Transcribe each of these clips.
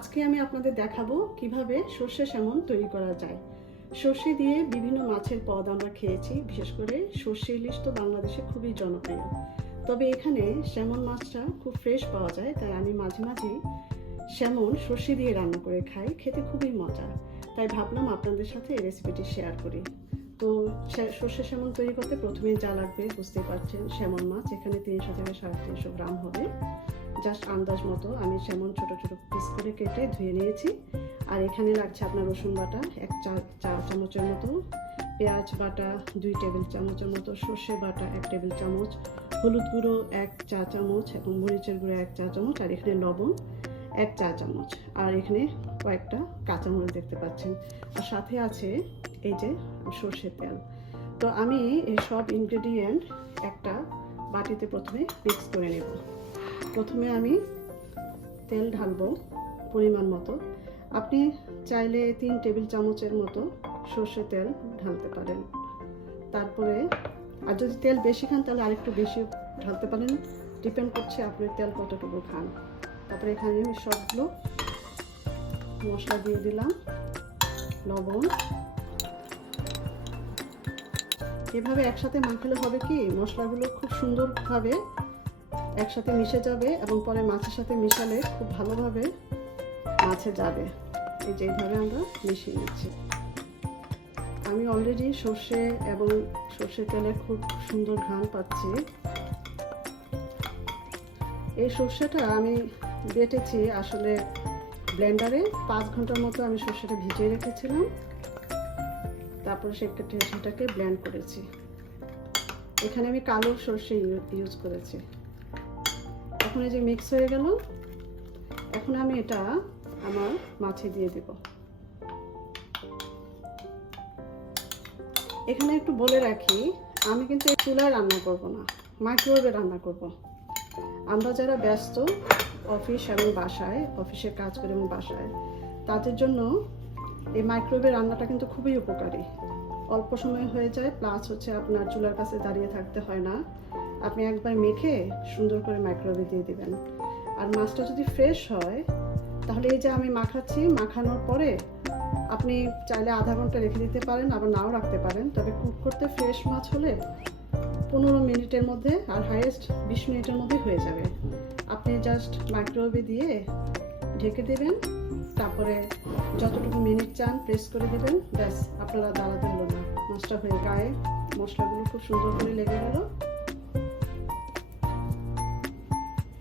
আজকে আমি আপনাদের দেখাবো কিভাবে সর্ষে স্যামন তৈরি করা যায়। সর্ষে দিয়ে বিভিন্ন মাছের পদ আমরা খেয়েছি, বিশেষ করে সর্ষে ইলিশ তো বাংলাদেশে খুবই জনপ্রিয়। তবে এখানে স্যামন মাছটা খুব ফ্রেশ পাওয়া যায়, তাই আমি মাঝে মাঝেই স্যামন সর্ষে দিয়ে রান্না করে খাই, খেতে খুবই মজা। তাই ভাবলাম আপনাদের সাথে এই রেসিপিটি শেয়ার করি। তো সর্ষে স্যামন তৈরি করতে প্রথমে যা লাগবে বুঝতে পারছেন, স্যামন মাছ এখানে 300 থেকে 350 গ্রাম হবে। জাস্ট আন্দাজ মতো আমি স্যামন ছোট ছোট পিস করে কেটে ধুয়ে নিয়েছি। আর এখানে লাগছে আপনার রসুন বাটা 1 চা চামচের মতো, পেঁয়াজ বাটা 2 টেবিল চামচের মতো, সর্ষে বাটা 1 টেবিল চামচ, হলুদ গুঁড়ো 1 চা চামচ এবং মরিচের গুঁড়ো 1 চা চামচ, আর এখানে লবণ 1 চা চামচ, আর এখানে কয়েকটা কাঁচামরিচ দেখতে পাচ্ছেন। আর সাথে আছে এই যে সর্ষের তেল। তো আমি এই সব ইনগ্রেডিয়েন্ট একটা বাটিতে প্রথমে মিক্স করে নেব। প্রথমে আমি তেল ঢালবো পরিমাণ মতো। আপনি চাইলে 3 টেবিল চামচের মতো সর্ষের তেল ঢালতে পারেন। তারপরে আর যদি তেল বেশি খান তাহলে আরেকটু বেশি ঢালতে পারেন, ডিপেন্ড করছে আপনি তেল কতটুকু খান। তারপরে এখানে আমি সবগুলো মশলা দিয়ে দিলাম, লবণ। এভাবে একসাথে মাখালে হবে কি, মশলাগুলো খুব সুন্দরভাবে একসাথে মিশে যাবে এবং পরে মাছের সাথে মিশালে খুব ভালোভাবে মাছে যাবে। এই যে এইভাবে আমরা মিশিয়ে নিচ্ছি। আমি অলরেডি সর্ষে এবং সর্ষের তেলে খুব সুন্দর ঘ্রাণ পাচ্ছি। এই সর্ষেটা আমি বেটেছি আসলে ব্লেন্ডারে, 5 ঘন্টার মতো আমি সর্ষেটা ভিজিয়ে রেখেছিলাম, তারপরে সেটাকে ব্লেন্ড করেছি। এখানে আমি কালো সর্ষে ইউজ করেছি। এখন এই যে মিক্স হয়ে গেল, এখন আমি এটা আমার মাছে দিয়ে দেব। এখানে একটু বলে রাখি, আমি কিন্তু চুলায় রান্না করব না, মাইক্রোওয়েভে রান্না করব। আমরা যারা ব্যস্ত অফিস এবং বাসায়, অফিসে কাজ করে এবং বাসায়, তাদের জন্য এই মাইক্রোওয়েভে রান্নাটা কিন্তু খুবই উপকারী। অল্প সময় হয়ে যায়, প্লাস হচ্ছে আপনার চুলার কাছে দাঁড়িয়ে থাকতে হয় না। আপনি একবার মেখে সুন্দর করে মাইক্রোওয়েভে দিয়ে দিবেন। আর মাছটা যদি ফ্রেশ হয় তাহলে এই যে আমি মাখাচ্ছি, মাখানোর পরে আপনি চাইলে আধা ঘন্টা রেখে দিতে পারেন, আবার নাও রাখতে পারেন। তবে কুক করতে ফ্রেশ মাছ হলে 15 মিনিটের মধ্যে, আর হাইয়েস্ট 20 মিনিটের মধ্যে হয়ে যাবে। আপনি জাস্ট মাইক্রোওয়েভে দিয়ে ঢেকে দেবেন, তারপরে যতটুকু মিনিট চান প্রেস করে দেবেন, ব্যাস আপনারা দাঁড়াতে হলো না, মাছটা হয়ে গায়ে মশলাগুলো খুব সুন্দর করে লেগে গেল।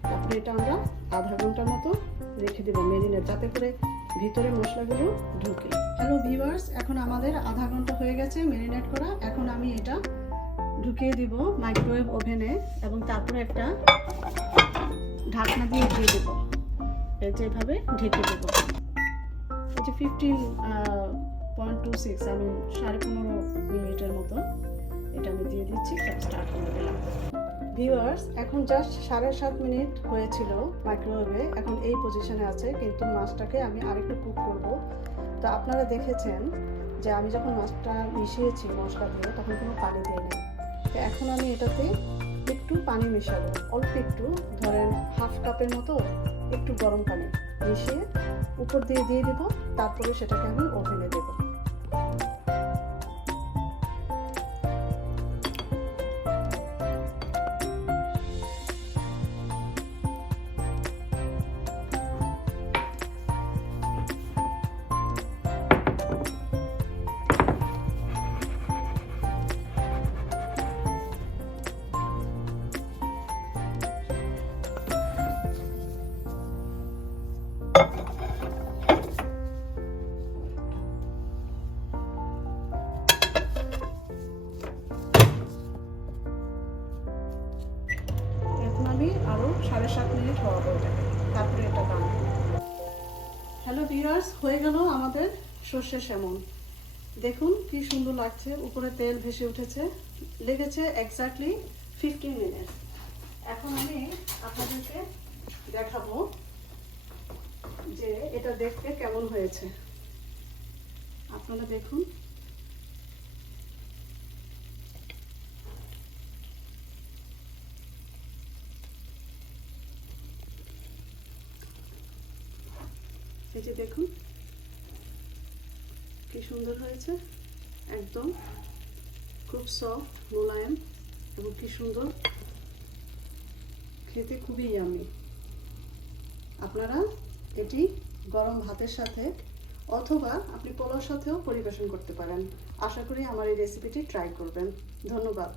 তারপরে এটা আমরা আধা ঘন্টার মতো রেখে দেবো মেরিনেট, যাতে করে ভিতরে মশলাগুলো ঢুকে। হ্যালো ভিউয়ার্স, এখন আমাদের আধা ঘন্টা হয়ে গেছে মেরিনেট করা। এখন আমি এটা ঢুকিয়ে দিব মাইক্রোওয়েভ ওভেনে এবং তারপরে একটা ঢাকনা দিয়ে দেবো। যেভাবে ঢেকে দেবো। এই যে 15.26 আমি 15.5 মিনিটের মতো এটা আমি দিয়ে দিচ্ছি। স্টার্ট করে দিলাম। ভিউয়ার্স, এখন জাস্ট 7.5 মিনিট হয়েছিল মাইক্রোওয়েভে, এখন এই পজিশনে আছে, কিন্তু মাছটাকে আমি আরেকটু কুক করব। তো আপনারা দেখেছেন যে আমি যখন মাছটা মিশিয়েছি মশলা দিয়ে তখন কোনো পানি দিয়ে নেই। তো এখন আমি এটাতে একটু পানি মেশাবো, অল্প একটু, ধরেন হাফ কাপের মতো একটু গরম পানি মিশিয়ে উপর দিয়ে দেবো। তারপরে সেটাকে আমি ওভেনে দেবো। আরো 7.5 মিনিট হওয়া এটাকে, তারপরে এটা দাম। হ্যালো ভিউয়ার্স, হয়ে গেল আমাদের সর্ষে স্যামন। দেখুন কি সুন্দর লাগছে, উপরে তেল ভেসে উঠেছে। লেগেছে এক্স্যাক্টলি 15 মিনিট। এখন আমি আপনাদেরকে দেখাবো যে এটা দেখতে কেমন হয়েছে। আপনারা দেখুন। এই যে দেখুন কি সুন্দর হয়েছে, একদম খুব সফট মোলায়েম এবং কি সুন্দর খেতে, খুবই ইয়ামি। আপনারা এটি গরম ভাতের সাথে অথবা আপনি পোলাওর সাথেও পরিবেশন করতে পারেন। আশা করি আমার এই রেসিপিটি ট্রাই করবেন। ধন্যবাদ।